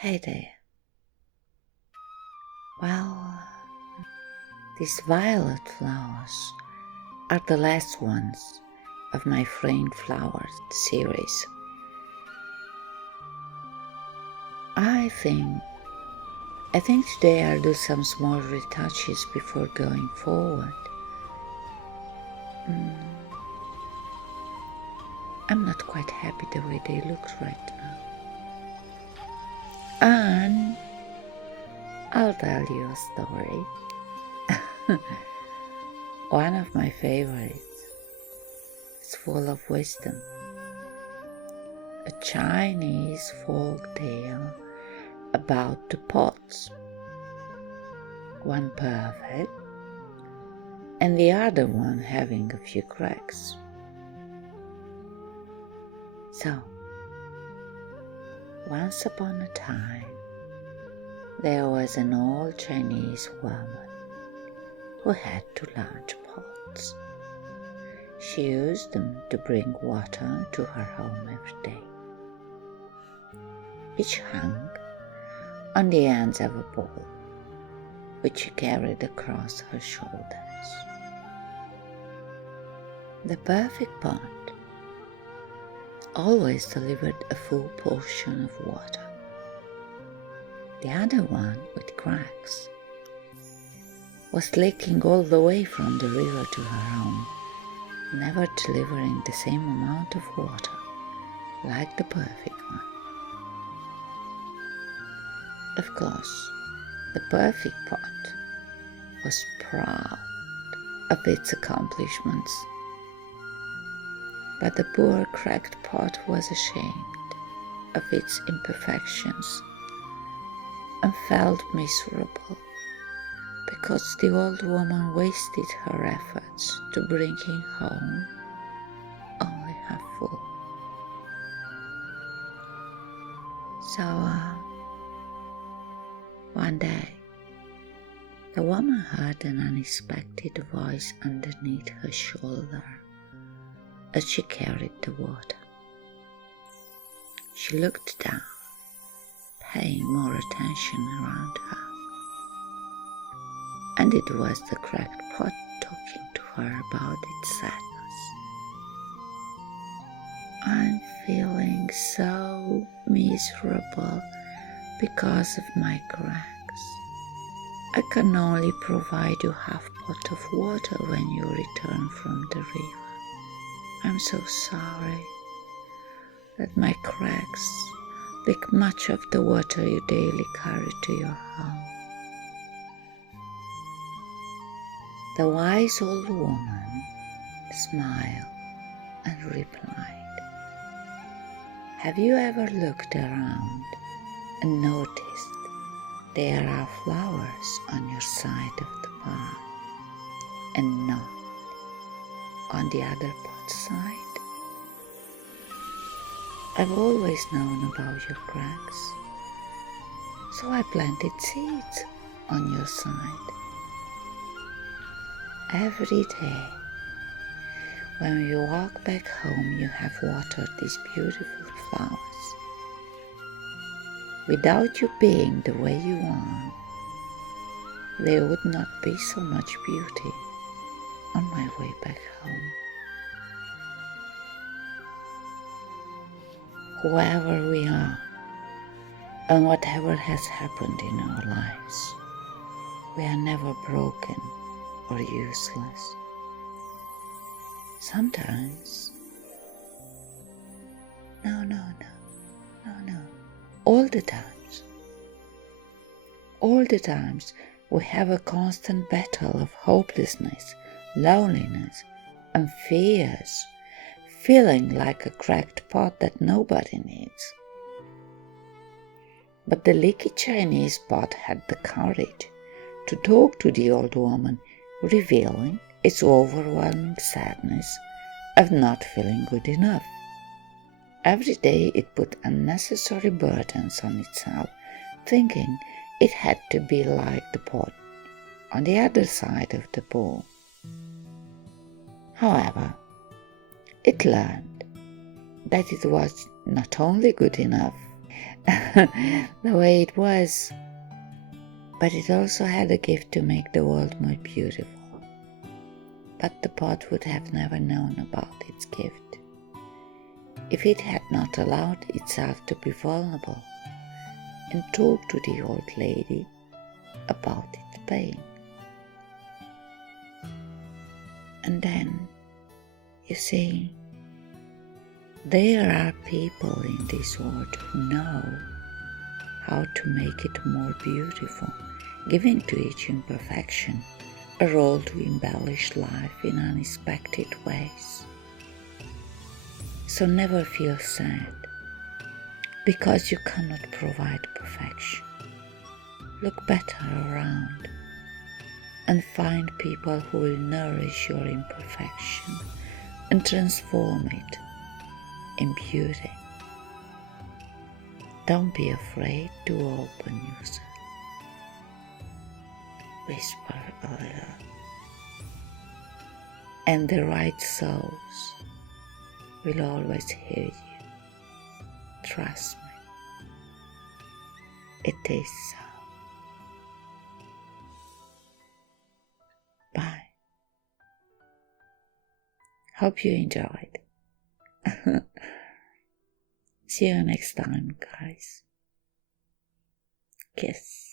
Hey there. Well, these violet flowers are the last ones of my Framed Flowers series. I think today I'll do some small retouches before going forward. I'm not quite happy the way they look right now. And I'll tell you a story. One of my favorites. It's full of wisdom. A Chinese folk tale about the pots. One perfect and the other one having a few cracks. So, once upon a time, there was an old Chinese woman who had two large pots. She used them to bring water to her home every day. Each hung on the ends of a pole, which she carried across her shoulders. The perfect pot always delivered a full portion of water. The other one, with cracks, was leaking all the way from the river to her home, never delivering the same amount of water like the perfect one. Of course, the perfect pot was proud of its accomplishments, but the poor cracked pot was ashamed of its imperfections and felt miserable because the old woman wasted her efforts to bring him home only half full. So, one day, the woman heard an unexpected voice underneath her shoulder as she carried the water. She looked down, paying more attention around her, and it was the cracked pot talking to her about its sadness. I'm feeling so miserable because of my cracks. I can only provide you half pot of water when you return from the river. I'm so sorry that my cracks leak much of the water you daily carry to your home. The wise old woman smiled and replied, "Have you ever looked around and noticed there are flowers on your side of the pot and not on the other pot's side? I've always known about your cracks, so I planted seeds on your side. Every day, when you walk back home, you have watered these beautiful flowers. Without you being the way you want, there would not be so much beauty on my way back home. Whoever we are, and whatever has happened in our lives, we are never broken or useless. Sometimes, all the times we have a constant battle of hopelessness, loneliness, and fears, feeling like a cracked pot that nobody needs. But the leaky Chinese pot had the courage to talk to the old woman, revealing its overwhelming sadness of not feeling good enough. Every day it put unnecessary burdens on itself, thinking it had to be like the pot on the other side of the pool. However, it learned that it was not only good enough, the way it was. But it also had a gift to make the world more beautiful. But the pot would have never known about its gift if it had not allowed itself to be vulnerable and talk to the old lady about its pain. And then, you see, there are people in this world who know how to make it more beautiful, giving to each imperfection a role to embellish life in unexpected ways. So never feel sad because you cannot provide perfection. Look better around and find people who will nourish your imperfection and transform it in beauty. Don't be afraid to open yourself. Whisper a little. And the right souls will always hear you. Trust me. It is so. Bye. Hope you enjoyed. See you next time, guys. Kiss.